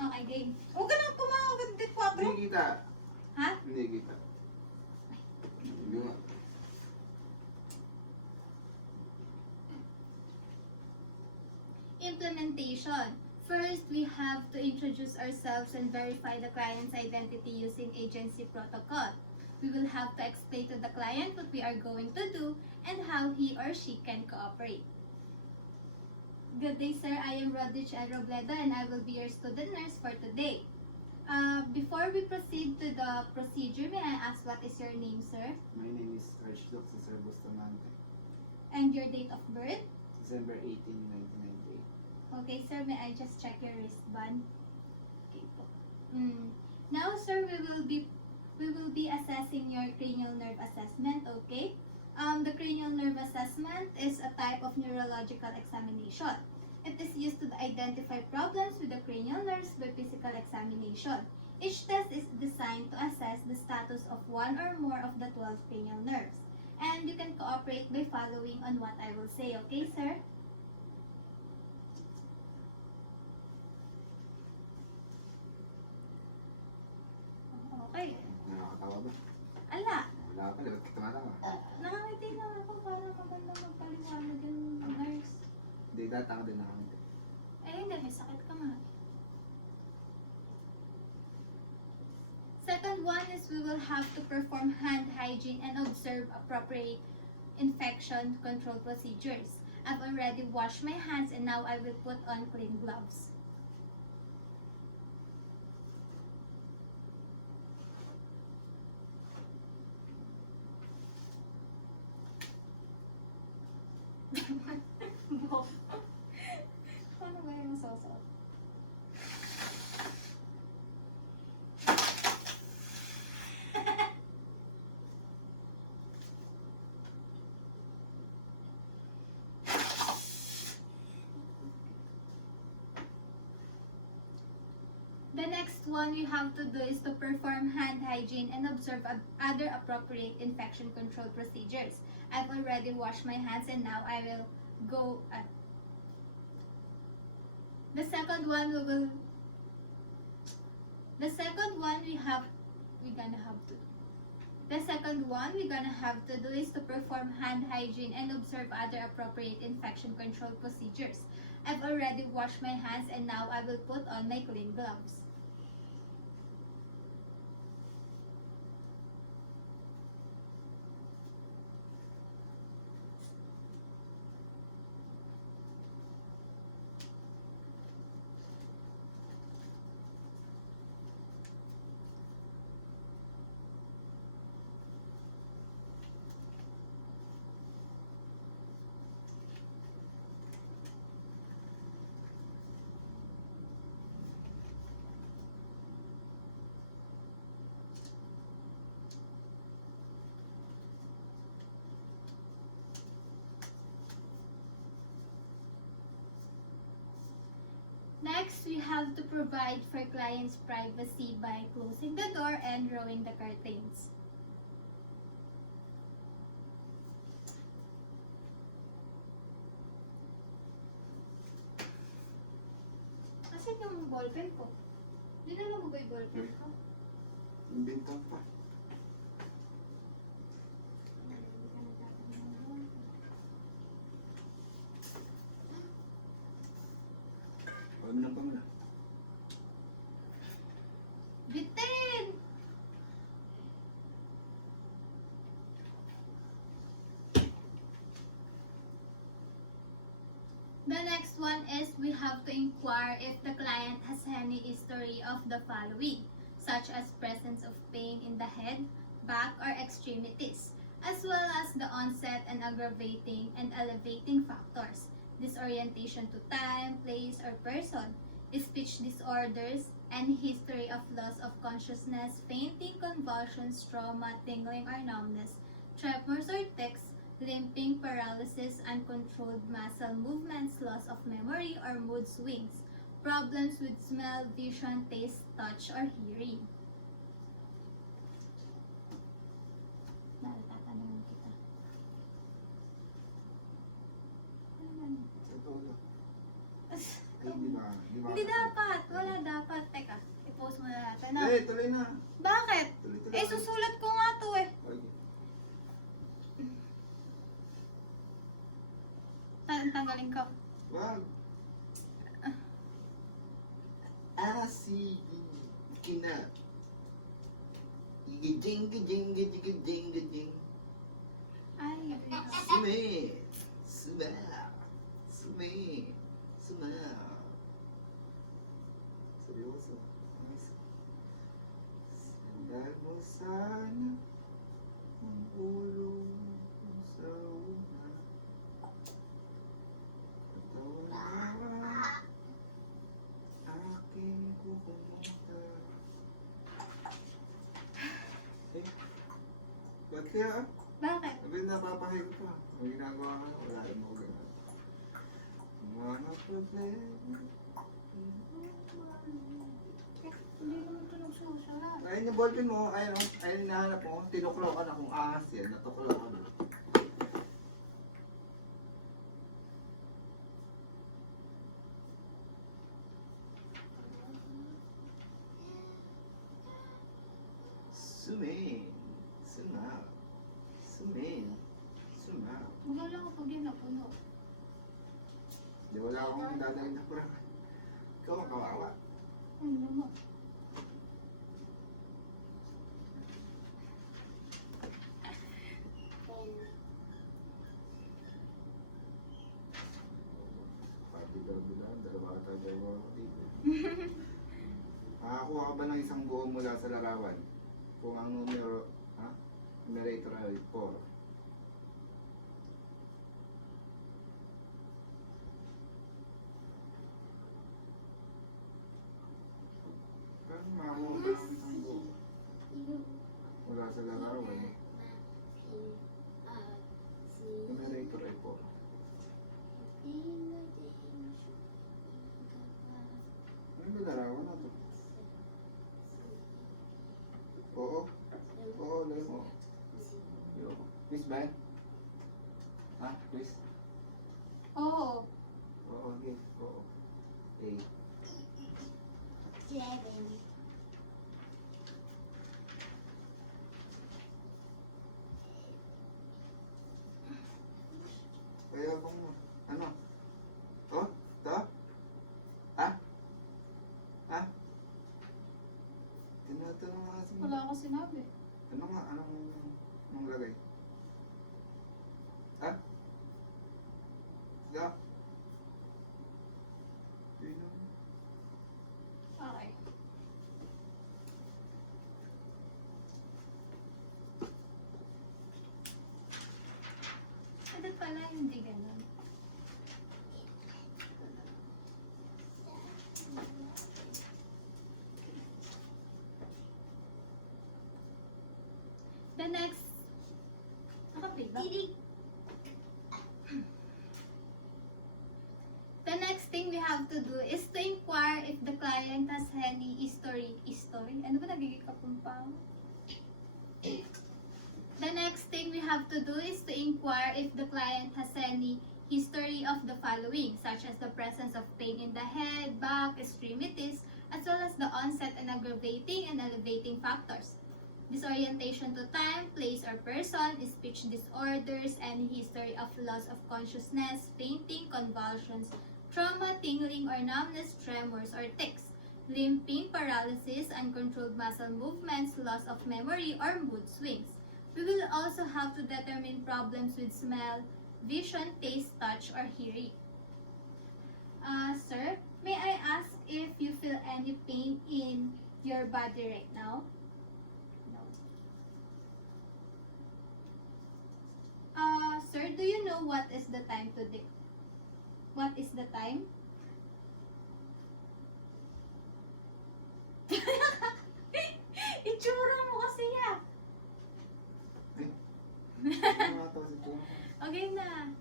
Okay, game. Huwag ka nang pumangagad din 4. Hindi kita. Ha? Hindi kita. Hindi nga. Implementation. First, we have to introduce ourselves and verify the client's identity using agency protocol. We will have to explain to the client what we are going to do and how he or she can cooperate. Good day, sir. I am Rodrich Robledo and I will be your student nurse for today. Before we proceed to the procedure, may I ask what is your name, sir? My name is Archduke Cesar Bustamante. And your date of birth? December 18, 1998. Okay, sir, may I just check your wristband? Okay po. Now, sir, we will be assessing your cranial nerve assessment, okay? The cranial nerve assessment is a type of neurological examination. It is used to identify problems with the cranial nerves by physical examination. Each test is designed to assess the status of one or more of the 12 cranial nerves. And you can cooperate by following on what I will say, okay, sir? Okay. Nakakatawa ba? Ala, Wala ka, dapat kita matawa. nakangiti lang ako para maganda magpaliwanag yung nurse. Hindi, data ka din nakamit. Eh, hindi. May sakit ka nga. Second one is we will have to perform hand hygiene and observe appropriate infection control procedures. I've already washed my hands and now I will put on clean gloves. Paano ba yung sosot? The next one we have to do is to perform hand hygiene and observe other appropriate infection control procedures. I've already washed my hands and now I will go. The second one we're gonna have to do is to perform hand hygiene and observe other appropriate infection control procedures. I've already washed my hands and now I will put on my clean gloves. Next, we have to provide for clients' privacy by closing the door and drawing the curtains. Asan yung ballpen ko? Dinala mo ba yung ballpen ko? Invento pa. Huwag mo pa muna. Bitin! The next one is we have to inquire if the client has any history of the following, such as presence of pain in the head, back, or extremities, as well as the onset and aggravating and elevating factors, disorientation to time, place, or person, speech disorders, and history of loss of consciousness, fainting, convulsions, trauma, tingling or numbness, tremors or tics, limping, paralysis, uncontrolled muscle movements, loss of memory or mood swings, problems with smell, vision, taste, touch, or hearing. Tatanungin kita. Ito. Ay, di ba? Hindi dapat. Wala dapat. si kina. Igijing, gijing, gijing, gijing, gijing. Ay, wait. Sume. Sume. Sume. Sume. Seryoso. Sandal mo sana ang ulo mo sa una. Katawan aking kukumata. Eh, ba't kaya? Bakit? Sabi napapahay ko pa. Ang ginagawa ka, wala rin ako ganun. Mga problema. Hindi naman ito nagsusulat. Ayun yung ballpen mo, ayun o. Ayun yung nahanap mo. Tinuklaw ka na kung ahas yan. Natuklaw ka na. Sumain. Sumaw. Sumain. Sumaw. Wala ko pag yun napuno. Di wala akong dadalhin na pura. Ikaw ang kawawa. Ano mo? Pati-bilang, dalawa ka tayo dito. Makakuha ka ba ng isang buo mula sa larawan? Kung ang numero, numerator ay 4. Paano makakuha ka ng isang buo mula sa larawan? Numerator ay 4. Ano ba larawan na to? Oo. Oo, lalo mo. Yo. Miss ba? Ha? Miss? Oo. Oo, okay. Oo. Okay. Kaya kung, ano? To? To? Ha? Ha? Tinatanong nga si Wala ko sinabi. Ano nga? Anong lagay? Ha? Siya? Yun yung... Okay. Ito pala hindi ganun. The next... Nakapit ba? The next thing we have to do is to inquire if the client has any history. Ano ba nagiging kapumpang? The next thing we have to do is to inquire if the client has any history of the following, such as the presence of pain in the head, back, extremities, as well as the onset and aggravating and elevating factors. Disorientation to time, place, or person, speech disorders, any history of loss of consciousness, fainting, convulsions, trauma, tingling or numbness, tremors, or tics, limping, paralysis, uncontrolled muscle movements, loss of memory, or mood swings. We will also have to determine problems with smell, vision, taste, touch, or hearing. Sir, may I ask if you feel any pain in your body right now? No. Sir, do you know what is the time today? What is the time? Itsura mo kasi ya. Ano to si Chua? Okay na.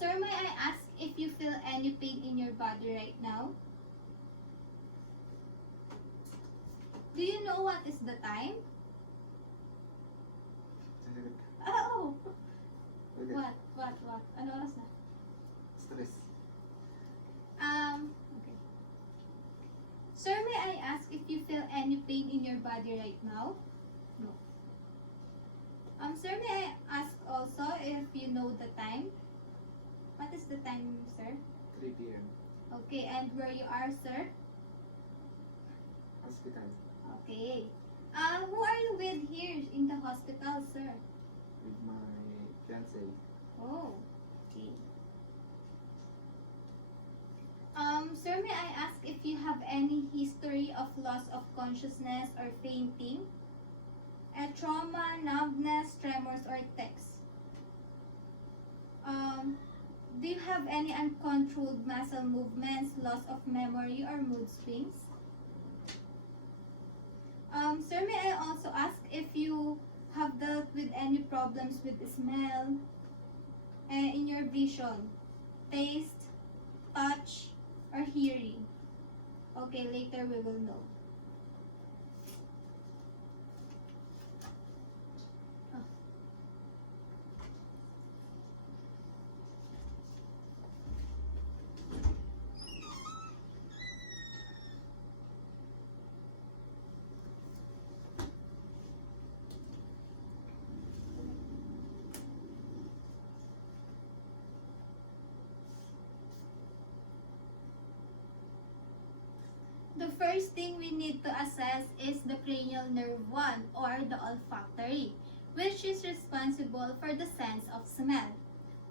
Sir, may I ask if you feel any pain in your body right now? Do you know what is the time? Sasagot ka. Oh, Okay. what? Ano oras na? Stress. Okay. Sir, may I ask if you feel any pain in your body right now? No. Sir, may I ask also if you know the time? What is the time, sir? 3 p.m. Okay, and where you are, sir? hospital. Okay. Who are you with here in the hospital, sir? With my fiancé. Oh, okay. Sir, may I ask if you have any history of loss of consciousness or fainting? Trauma, numbness, tremors, or tics? Do you have any uncontrolled muscle movements, loss of memory, or mood swings? Sir, may I also ask if you have dealt with any problems with smell, in your vision, taste, touch, or hearing? Okay, later we will know. Oh. The first thing we need to assess is the cranial nerve 1 or the olfactory, which is responsible for the sense of smell.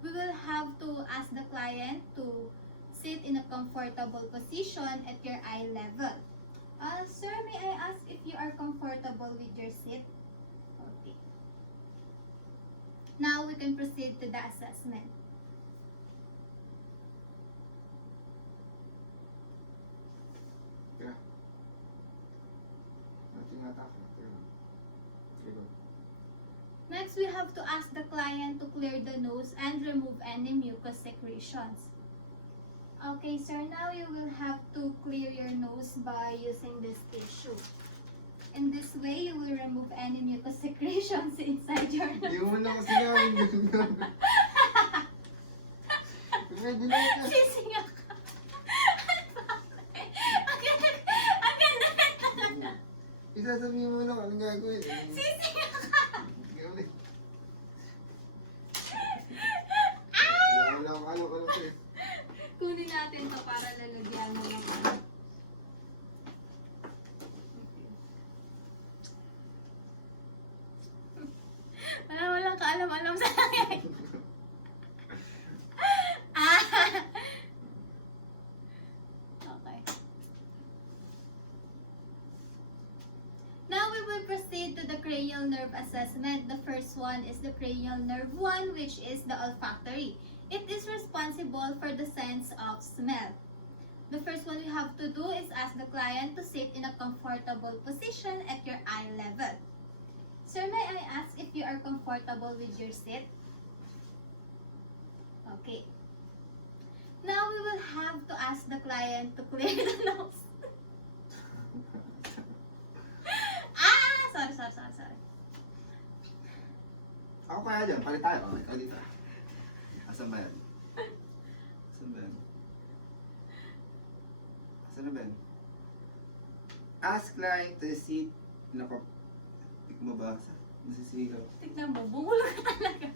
We will have to ask the client to sit in a comfortable position at your eye level. Sir, may I ask if you are comfortable with your seat? Okay. Now we can proceed to the assessment. Yeah. Nothing attack. Go. Next, we have to ask the client to clear the nose and remove any mucus secretions. Okay, sir, now you will have to clear your nose by using this tissue. In this way, you will remove any mucus secretions inside your Hindi nose. mo na kasi namin ganyan. Pwede lang ka. Sisinga ka. Ang ganda talaga. Isasabihin mo lang anong gagawin. Sisinga ka. Sige ulit. Ah! Wala akong alam sa'yo. Kunin natin to para lalagyan mo ng ano. Walang kaalam-alam sa akin. Ah! Okay. Now we will proceed to the cranial nerve assessment. The first one is the cranial nerve 1, which is the olfactory. It is responsible for the sense of smell. The first one we have to do is ask the client to sit in a comfortable position at your eye level. Sir, may I ask if you are comfortable with your seat? Okay. Now we will have to ask the client to clear the nose. Sorry. Ako kaya dyan, palit tayo. Okay, ikaw dito. Asan ba yan? Asan ba yan? Asan na ba yan? Ask client to sit. Tik mo ba? Nasisigaw. Tignan mo, bumulong ka talaga.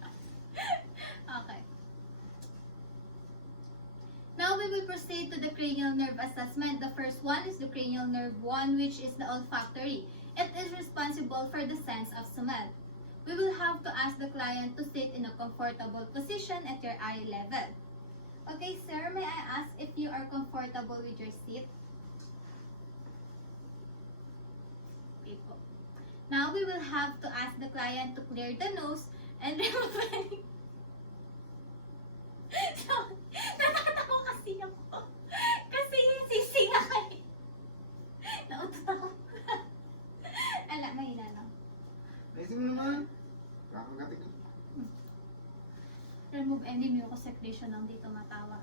Okay. Now we will proceed to the cranial nerve assessment. The first one is the cranial nerve 1, which is the olfactory. It is responsible for the sense of smell. We will have to ask the client to sit in a comfortable position at your eye level. Okay, sir, may I ask if you are comfortable with your seat? Okay po. Now we will have to ask the client to clear the nose and remove any... So, natatawa kasi ako. Kasi sisinga ka eh. Nautot ako. Ala, mahina lang. Ayusin mo naman. Kakagatik ko. Remove any mucus secretion lang dito matawa.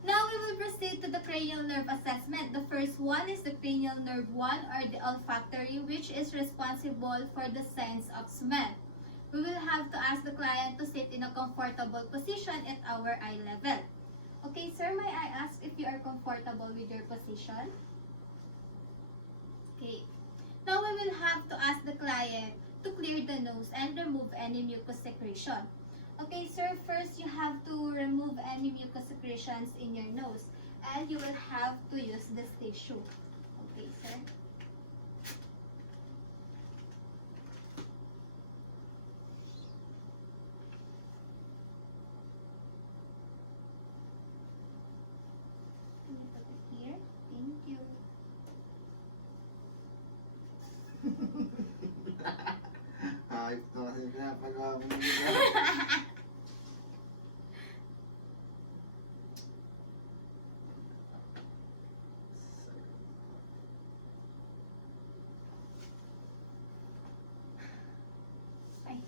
Now we will proceed to the cranial nerve assessment. The first one is the cranial nerve 1 or the olfactory, which is responsible for the sense of smell. We will have to ask the client to sit in a comfortable position at our eye level. Okay, sir, may I ask if you are comfortable with your position? Okay. Now we will have to ask the client to clear the nose and remove any mucus secretion. Okay, sir, first you have to remove any mucus secretions in your nose. and you will have to use this tissue. Okay, sir? Can you put it here? Thank you. Ayos na kasi pinapagawa mo nila. Ay,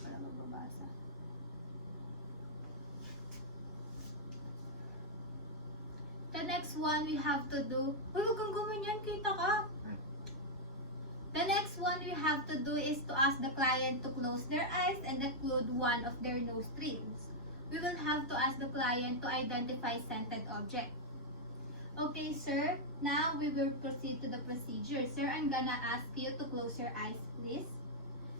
wala magbabasa. The next one we have to do, uy, huwag kang gumanyan, kita ka. The next one we have to do is to ask the client to close their eyes and occlude one of their nostrils. We will have to ask the client to identify scented object. Okay, sir. Now we will proceed to the procedure. Sir, I'm gonna ask you to close your eyes, please.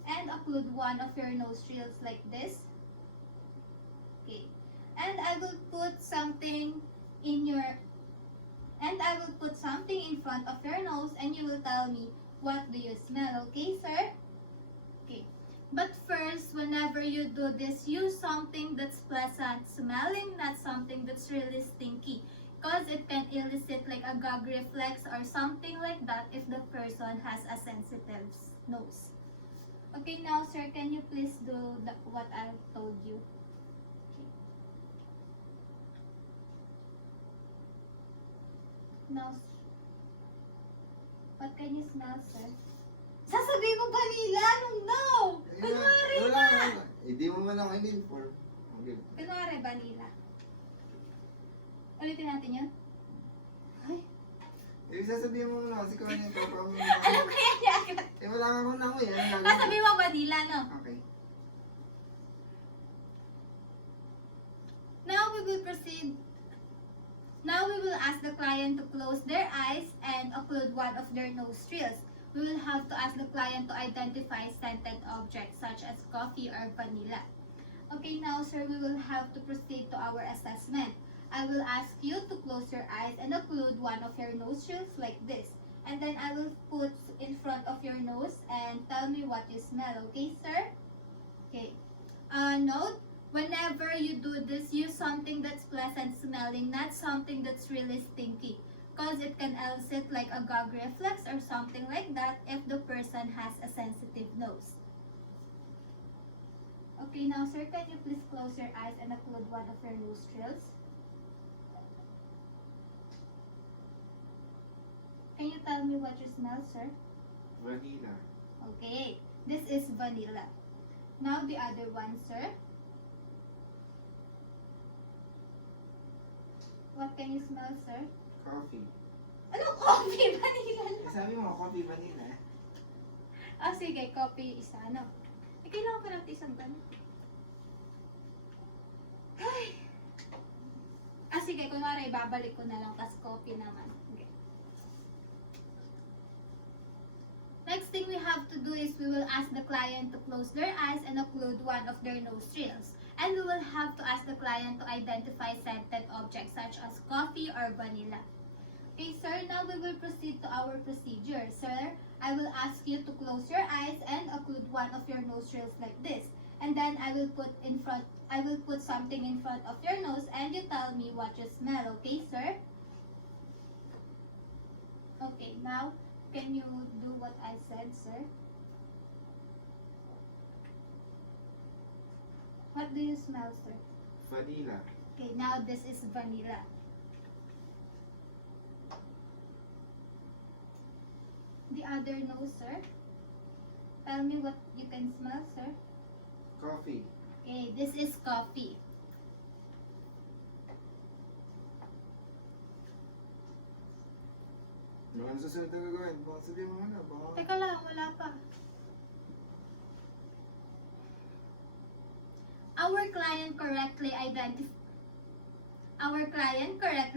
And occlude one of your nostrils like this. Okay. And I will put something in front of your nose, and you will tell me what do you smell, okay, sir? Okay. But first, whenever you do this, use something that's pleasant smelling, not something that's really stinky. Because it can elicit like a gag reflex or something like that if the person has a sensitive nose. Okay, now, sir, can you please do what I've told you? Okay. Now, what can you smell, sir? Sasabihin mo vanilla nung no! Kunwari Wala, na! wala. Hindi mo man ako in-inform. Okay. Kunwari, vanilla. Ulitin natin yun. Ay, Ibig sasabihin mo na kasi kung ano yung kapag mo. alam ko yan yan. Eh wala nga akong nangoy. Sasabihin mo vanilla, no? Okay. Now we will proceed. Now we will ask the client to close their eyes and occlude one of their nostrils. We will have to ask the client to identify scented objects such as coffee or vanilla. Okay, now sir, we will have to proceed to our assessment. I will ask you to close your eyes and occlude one of your nostrils like this. And then I will put in front of your nose and tell me what you smell. Okay, sir? Okay. Note, whenever you do this, use something that's pleasant smelling, not something that's really stinky. Because it can elicit like a gag reflex or something like that if the person has a sensitive nose. Okay, now sir, can you please close your eyes and occlude one of your nostrils? Can you tell me what you smell, sir? Vanilla. Okay, this is vanilla. Now the other one, sir. What can you smell, sir? Coffee. Ano coffee? Vanilla lang. Eh, sabi mo, coffee vanilla. Ah, sige, coffee isa, ano? Eh, kailangan ko natin isang ganun. Ay! Ah, sige, kunwari, babalik ko na lang, tas coffee naman. Okay. Next thing we have to do is we will ask the client to close their eyes and occlude one of their nostrils. And we will have to ask the client to identify scented objects such as coffee or vanilla. Okay, sir, now we will proceed to our procedure. Sir, I will ask you to close your eyes and occlude one of your nostrils like this. And then I will put something in front of your nose and you tell me what you smell. Okay, sir? Okay, now, can you do what I said, sir? What do you smell, sir? Vanilla. Okay, now this is vanilla. The other nose, sir. Tell me what you can smell, sir. Coffee. Okay, this is coffee. Ano susunod na gagawin? Baka sabihin mo ano, baka... Teka lang, wala pa. Our client correctly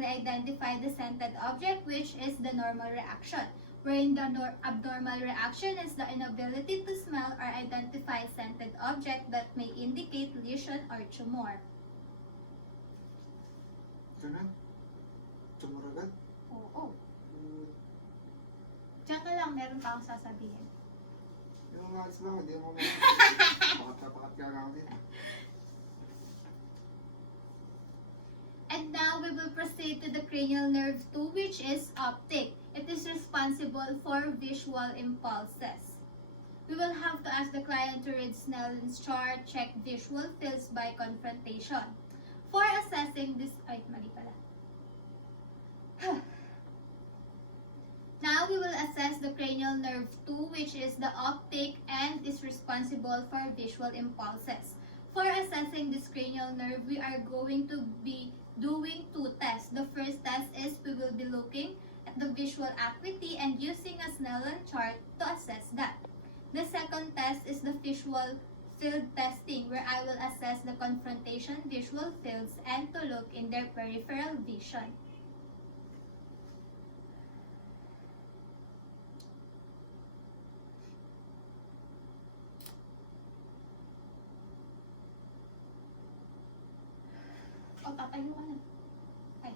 identified the scented object, which is the normal reaction, wherein the abnormal reaction is the inability to smell or identify scented object that may indicate lesion or tumor. Ganun? Tumuragan? Oo. Diyan ka lang, meron pa akong sasabihin. Yung mga alis lang, hindi mo na. Pakat ka lang din. And now we will proceed to the cranial nerve 2, which is optic. It is responsible for visual impulses. We will have to ask the client to read Snellen's chart, check visual fields by confrontation. For assessing this, mali pala. Now we will assess the cranial nerve 2, which is the optic and is responsible for visual impulses. For assessing this cranial nerve, we are going to be doing two tests. The first test is we will be looking at the visual acuity and using a Snellen chart to assess that. The second test is the visual field testing, where I will assess the confrontation visual fields and to look in their peripheral vision. O, tatayo ka na. Okay.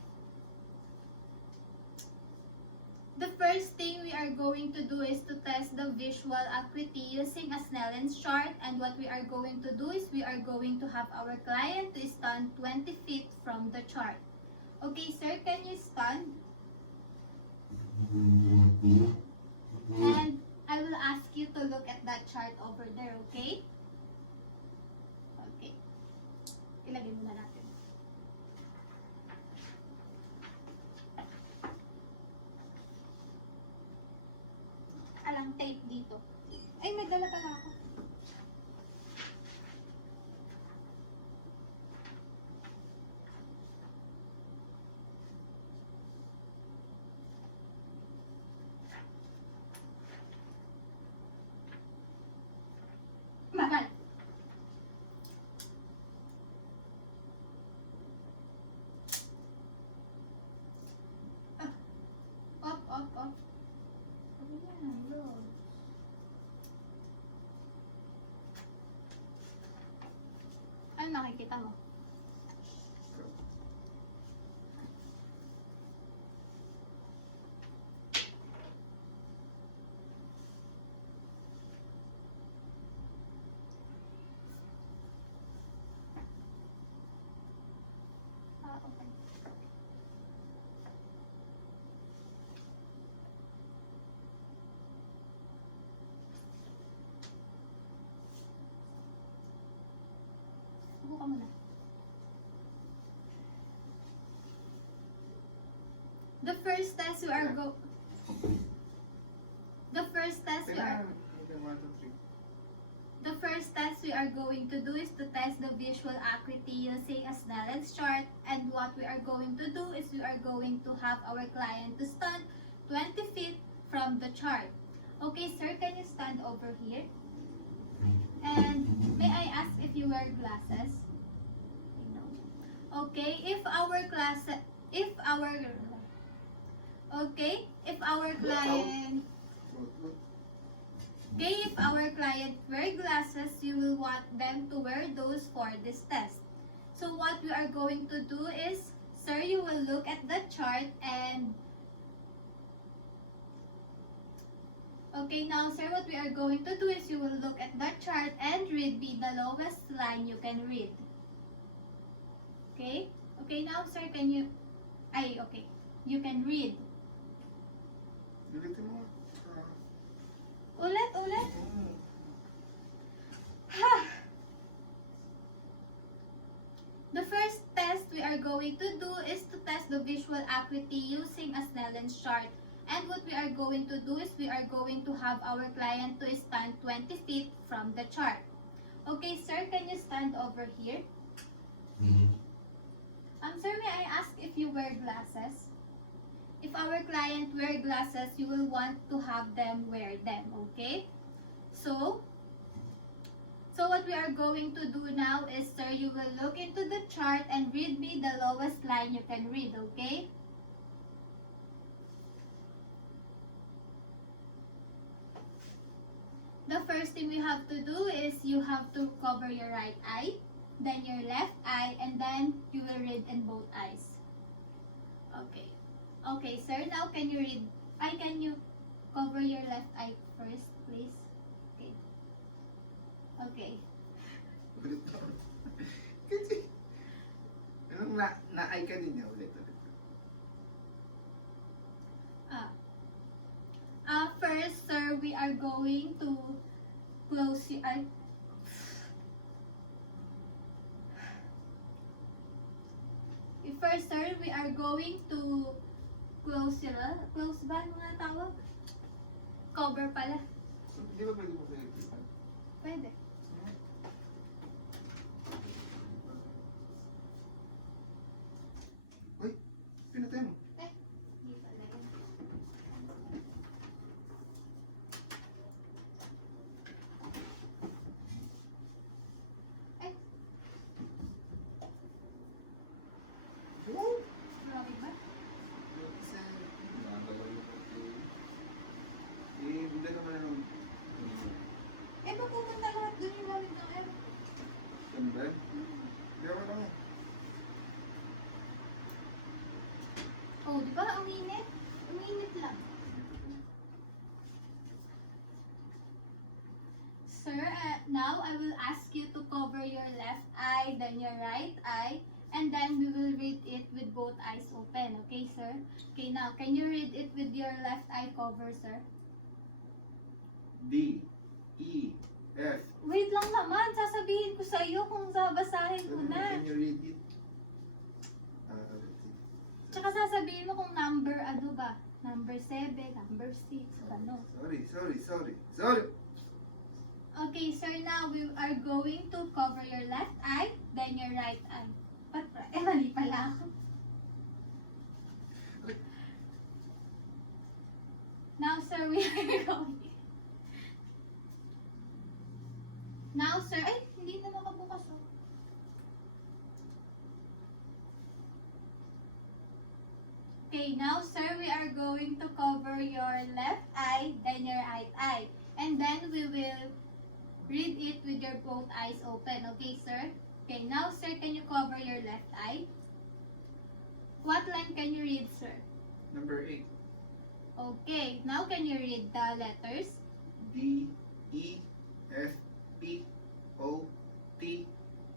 The first thing we are going to do is to test the visual acuity using a Snellen's chart, and what we are going to do is we are going to have our client to stand 20 feet from the chart. Okay, sir, can you stand? And I will ask you to look at that chart over there, okay? Okay. Ilagay muna natin. Alang tape dito. Ay, may dala pala ako. Magal. Up. Ayan, yun. Ano nakikita mo? Okay. Subukan mo na. The first test we are going to do is to test the visual acuity using a Snellen's chart, and what we are going to do is we are going to have our client to stand 20 feet from the chart. Okay, sir, can you stand over here? And may I ask if you wear glasses? No. Okay, if our client if our client wear glasses, you will want them to wear those for this test. So what we are going to do is, sir, you will look at the chart and okay, now sir, what we are going to do is you will look at the chart and read me the lowest line you can read. Okay? Okay, now sir, can you okay. You can read. Ulit. The first test we are going to do is to test the visual acuity using a Snellen's chart. And what we are going to do is we are going to have our client to stand 20 feet from the chart. Okay, sir, can you stand over here? Sir, may I ask if you wear glasses? If our client wear glasses, you will want to have them wear them, okay? So what we are going to do now is, sir, you will look into the chart and read me the lowest line you can read, okay? The first thing we have to do is you have to cover your right eye, then your left eye, and then you will read in both eyes. Okay. Okay, sir. Now, can you read? Can you cover your left eye first, please? Okay. Okay. Ulit na. Kasi, anong na-eye ka din niya ulit. First, sir, we are going to close your eye. First, sir, we are going to close ba yung mga tawag? Cover pala. Di ba pwede mo sa electrical? Pwede. Uy, pinatay mo. Hindi pala yun. Eh, Oo. grabe ba? Isa, nakagalaw na po. Bigla naman ng... Eh, ba't pupunta lahat dun yung lamig ng air? Ano ba? Hindi ako lang eh. Oh, di ba? Ang init. Ang init lang. Sir, now I will ask you to cover your left eye, then your right eye, and then we will read it with both eyes open. Okay, sir? Okay, now, can you read it with your left eye cover, sir? D, E, F. Wait lang naman, sasabihin ko sa iyo kung babasahin ko na. Can you read it? Wait. Tsaka sasabihin mo kung number, ano ba? Number 7, number 6, ano. Sorry. Okay, sir, now we are going to cover your left eye, then your right eye. Mali pala ako. Now, sir, we are going. Now, sir, hindi na makabukas oh. Okay, now, sir, we are going to cover your left eye, then your right eye. And then we will read it with your both eyes open. Okay, sir? Okay, now, sir, can you cover your left eye? What line can you read, sir? Number 8. Okay, now can you read the letters? D, E, F, P, O, T,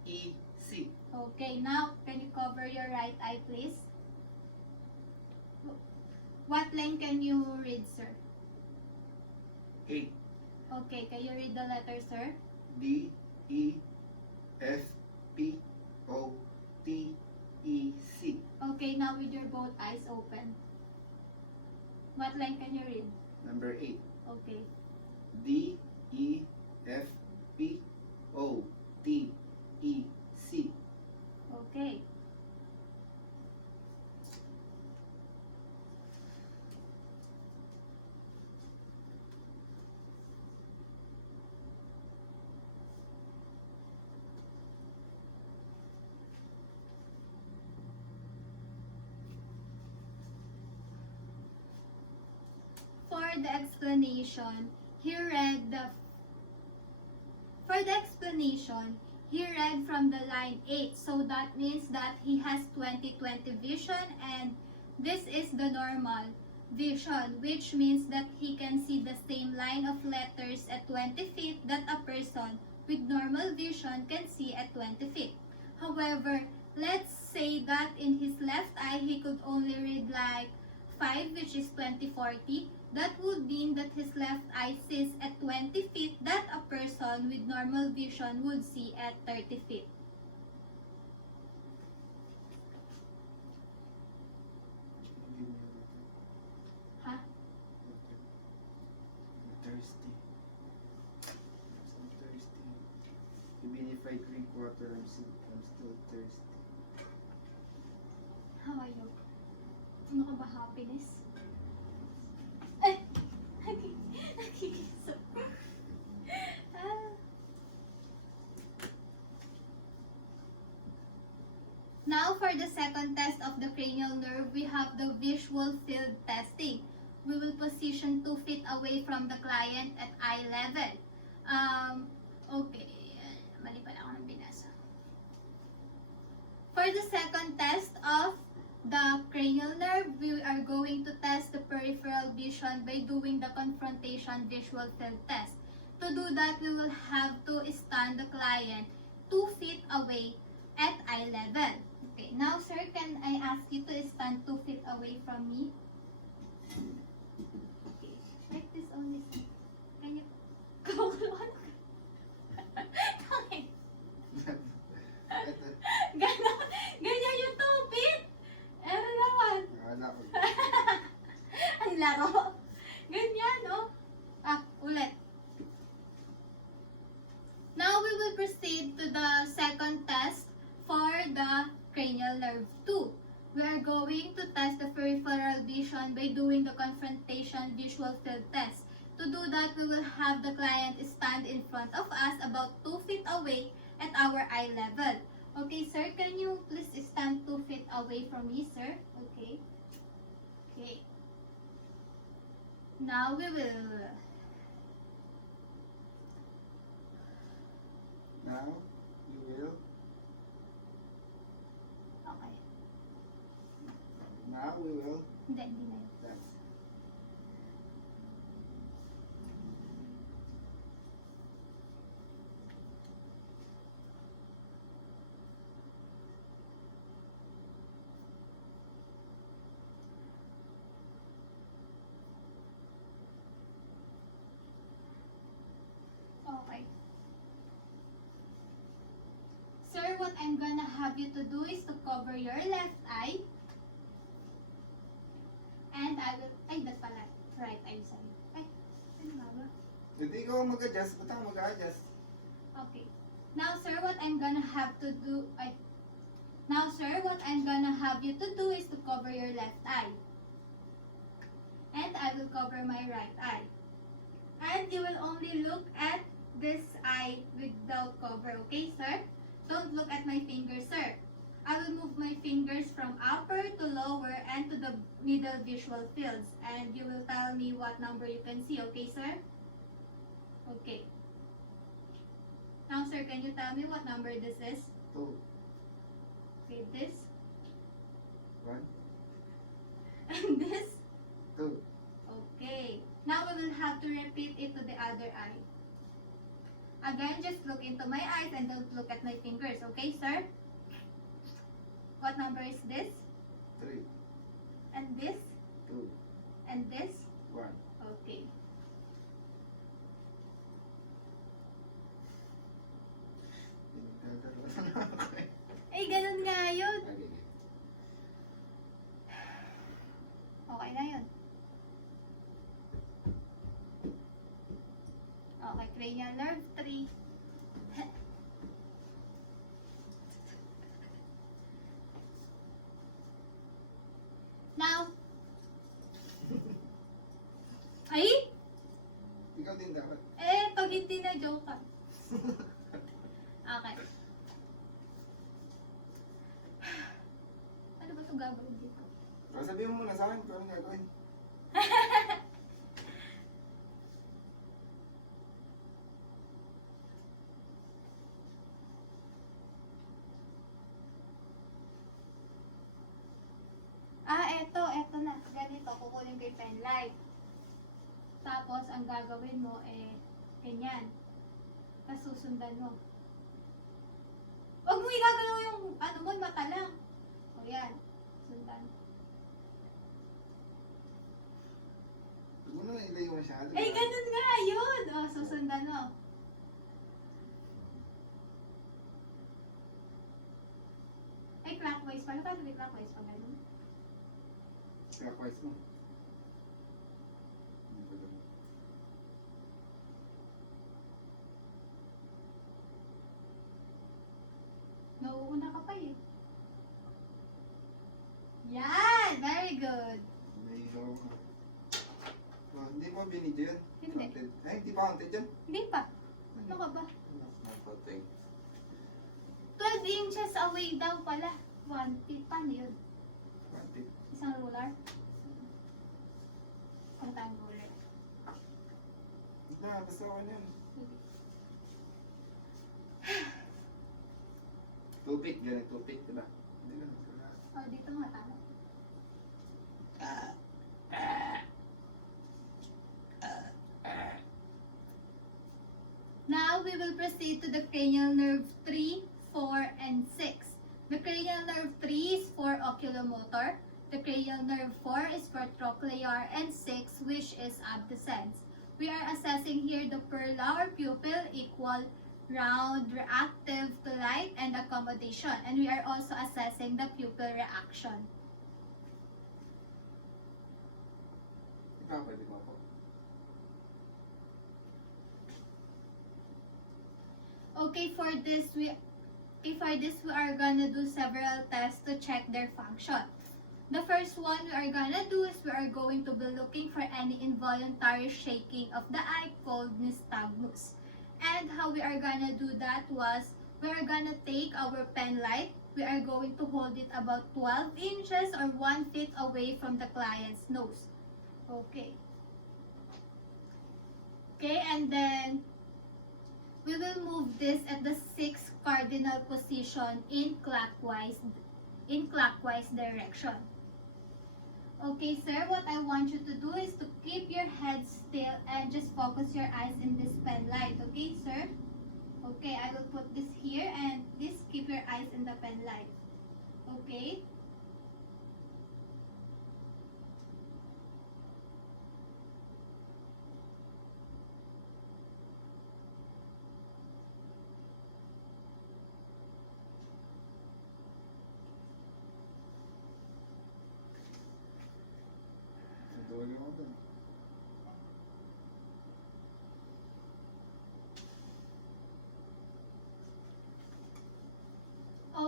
E, C. Okay, now can you cover your right eye, please? What line can you read, sir? 8. Okay, can you read the letter, sir? D, E, F, P, O, T, E, C. Okay, now with your both eyes open. What line can you read? Number 8. Okay. D, E, F, P, O, T, E, C. Okay. For the explanation, he read from the line 8. So that means that he has 20/20 vision, and this is the normal vision, which means that he can see the same line of letters at 20 feet that a person with normal vision can see at 20 feet. However, let's say that in his left eye, he could only read like 5, which is 20/40. That would mean that his left eye sees at 20 feet that a person with normal vision would see at 30 feet. Huh? I'm thirsty. I'm thirsty. Even if I drink water, I'm still thirsty. How are you? Ano ka ba, happiness? Ay! Nakikisap. Now for the second test of the cranial nerve, we have the visual field testing. We will position 2 feet away from the client at eye level. Okay. Mali pala ako ng binasa. For the second test of the cranial nerve, we are going to test the peripheral vision by doing the confrontation visual field test. To do that, we will have to stand the client 2 feet away at eye level. Okay, now sir, can I ask you to stand 2 feet away from me? Okay, like this only, sir. Can you go on? Okay. Ganon, ganyan yung 2 feet. Ano naman? Wala ko. Ang laro. Ganyan, no? Ulit. Now we will proceed to the second test for the cranial nerve 2. We are going to test the peripheral vision by doing the confrontation visual field test. To do that, we will have the client stand in front of us about 2 feet away at our eye level. Okay, sir, can you please stand 2 feet away from me, sir? Okay. Okay. Now we will... Now, you will. Okay. Now, we will. Hindi na yun. That's. Okay. Sir, what I'm gonna have you to do is to cover your left eye. And I will... Ay, that's pala. Right eye, sorry. Ay, ano nga ba? Hindi ko mag-adjust. Ba't ako mag-adjust? Okay. Now, sir, what I'm gonna have to do... Now, sir, what I'm gonna have you to do is to cover your left eye. And I will cover my right eye. And you will only look at this eye without cover, okay, sir? Don't look at my fingers, sir. I will move my fingers from upper to lower and to the middle visual fields. And you will tell me what number you can see, okay, sir? Okay. Now, sir, can you tell me what number this is? 2. Okay, this 1, and this. 2. Okay. Now we will have to repeat it to the other eye. Again, just look into my eyes and don't look at my fingers. Okay, sir? What number is this? 3, And this? 2, And this? 1. Okay. Eh, ganun nga yun. Okay. Okay na yun. Okay, cranial nerve 3. Now, ay! Ikaw din dapat. Pag hindi na joke ka. Okay. Ano ba ito gagawin dito? O, sabihin mo muna sa akin kung anong gagawin. Eto na. Ganito, kukunin ko yung pen light. Tapos, ang gagawin mo, ganyan. Tapos, susundan mo. Huwag mo igagalaw yung, mata lang. O, yan. Sundan. Huwag mo na ilayo masyado. Ganun nga yun! O, susundan mo. Clockwise pala. Paano may clockwise pa ganun? Clockwise mo. Nauuna ka pa eh. Yan! Very good. Ilayo ko. Oh, hindi mo binidyo yun? Hindi. Counted. Ay, hindi pa counted yun? Hindi pa. Ano ka ba? Napating. 12 inches away daw pala. 1 feet. Paano yun? Counted. Isang ruler? Ang time ruler. Basta ako yan. Tupik, ganun tupik, diba? Hindi ganun. Dito nga tama. will proceed to the cranial nerve 3, 4, and 6. The cranial nerve 3 is for oculomotor. The cranial nerve 4 is for trochlear, and 6, which is abducens. We are assessing here the perla or pupil equal, round, reactive to light, and accommodation. And we are also assessing the pupil reaction. Pwede mo po. Okay, for this we are gonna do several tests to check their function. The first one we are gonna do is we are going to be looking for any involuntary shaking of the eye called nystagmus. And how we are gonna do that was, we are gonna take our pen light, we are going to hold it about 12 inches or 1 feet away from the client's nose. Okay. Okay, and then we will move this at the 6th cardinal position in clockwise direction. Okay, sir, what I want you to do is to keep your head still and just focus your eyes in this pen light. Okay, sir? Okay, I will put this here and please keep your eyes in the pen light. Okay? Tuloy ako dun.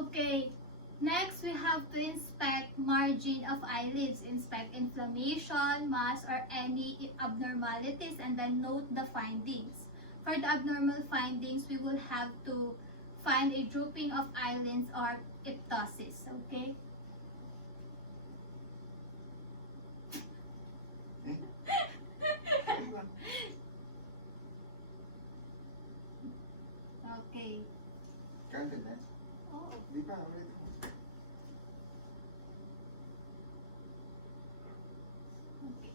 Okay. Next, we have to inspect margin of eyelids, inspect inflammation, mass, or any abnormalities, and then note the findings. For the abnormal findings, we will have to find a drooping of eyelids or iptosis. Okay? Okay. Kagad na. Oh. Di pa, ulit ako. Okay.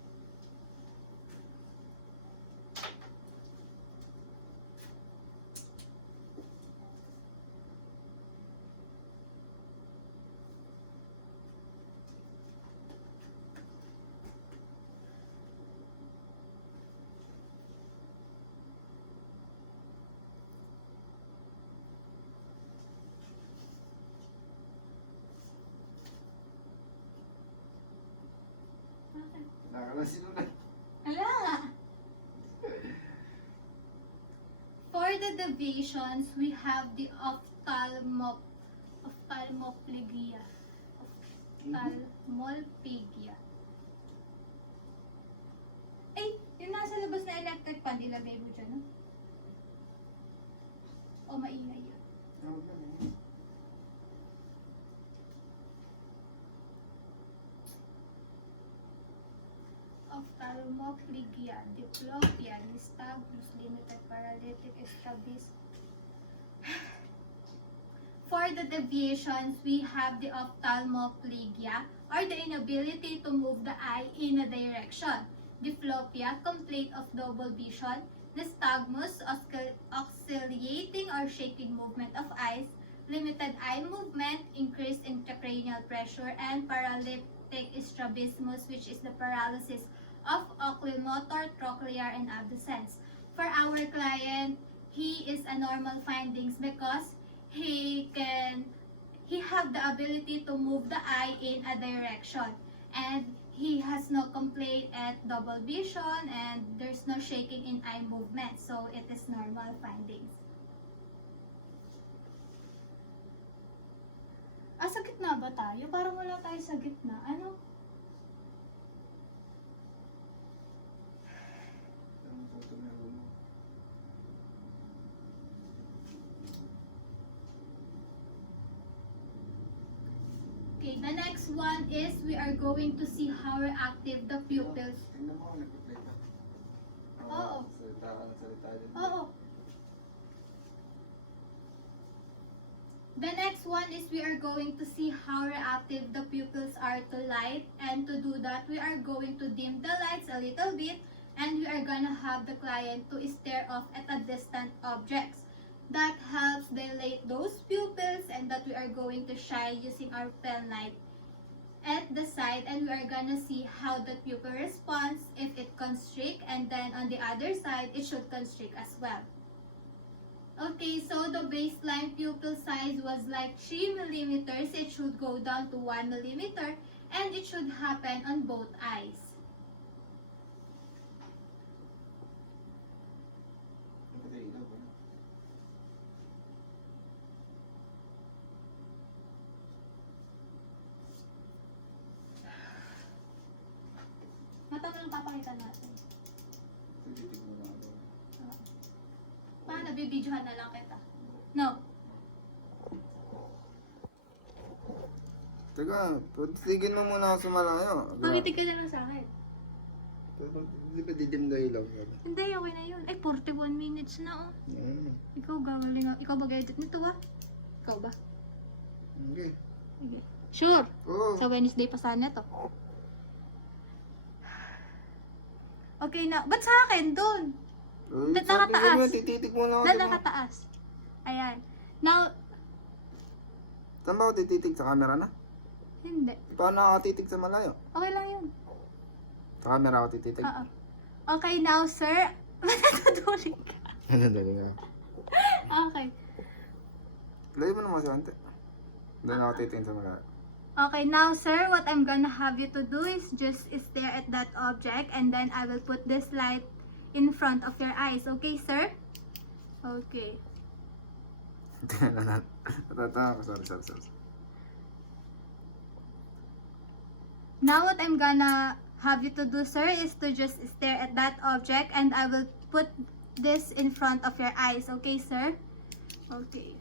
Wala ka na sinulat. Ala! For the deviations, we have the ophthalmoplegia. Ophthalmoplegia. Ay, yung nasa labas na electric fan, ilagay mo dyan, no? O, maingay yun. Tawag na eh. Ophthalmoplegia, diplopia, nystagmus, limited paralytic strabismus. For the deviations, we have the ophthalmoplegia, or the inability to move the eye in a direction. Diplopia, complaint of double vision. Nystagmus, oscillating or shaking movement of eyes. Limited eye movement, increased intracranial pressure, and paralytic strabismus, which is the paralysis of oculomotor, trochlear, and abducens. For our client, he is a normal findings because he have the ability to move the eye in a direction, and he has no complaint at double vision, and there's no shaking in eye movement, so it is normal findings. Sa gitna ba tayo? Parang wala tayo sa gitna. Ano? Ang photo na mo. Okay, the next one is we are going to see how reactive the pupils. Tingnan mo kung nag-play pa. Oo. Salita ka ng salita din. Oo. The next one is we are going to see how reactive the pupils are to light, and to do that we are going to dim the lights a little bit, and we are gonna have the client to stare off at a distant objects. That helps dilate those pupils, and that we are going to shine using our pen light at the side, and we are gonna see how the pupil responds if it constrict, and then on the other side it should constrict as well. Okay, so the baseline pupil size was like 3 millimeters. It should go down to 1 millimeter, and it should happen on both eyes. Mata mo lang papakita natin. Paano, bibidyohan na lang kita. No. Teka, tigil mo muna ako sa malayo. Pakitig ka na lang sa akin. Di ba didim na ilaw? Hindi, okay na yun. Ay, 41 minutes na oh. Mm. Ikaw gagaling. Ikaw mag-edit nito ba? Ikaw ba? Okay. Sige. Sure. Oo. Sa Wednesday pa sana to. Okay na. Ba't sa akin? Doon. Nakataas. Sabi ko tititig mo na ako. Na diba? nakataas. Ayan. Now, Saan ba ako tititig? Sa camera na? hindi. Paano ako titig sa malayo? Okay lang yun. Sa camera ako tititig. Oo. Okay, now, sir. Natutuloy ka. Ano dali nga? Okay. Layo mo naman si Ante. Doon ako titigin sa malayo. Okay, now, sir, what I'm gonna have you to do is just stare at that object, and then I will put this light in front of your eyes. Okay, sir? Okay. Tingnan na natin. Natatawa ko. Sorry. Now what I'm gonna have you to do, sir, is to just stare at that object, and I will put this in front of your eyes. Okay, sir? Okay.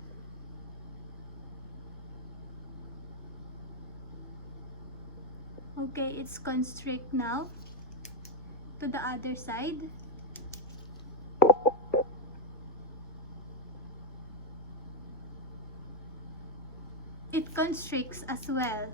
Okay, it's constrict now. To the other side. It constricts as well.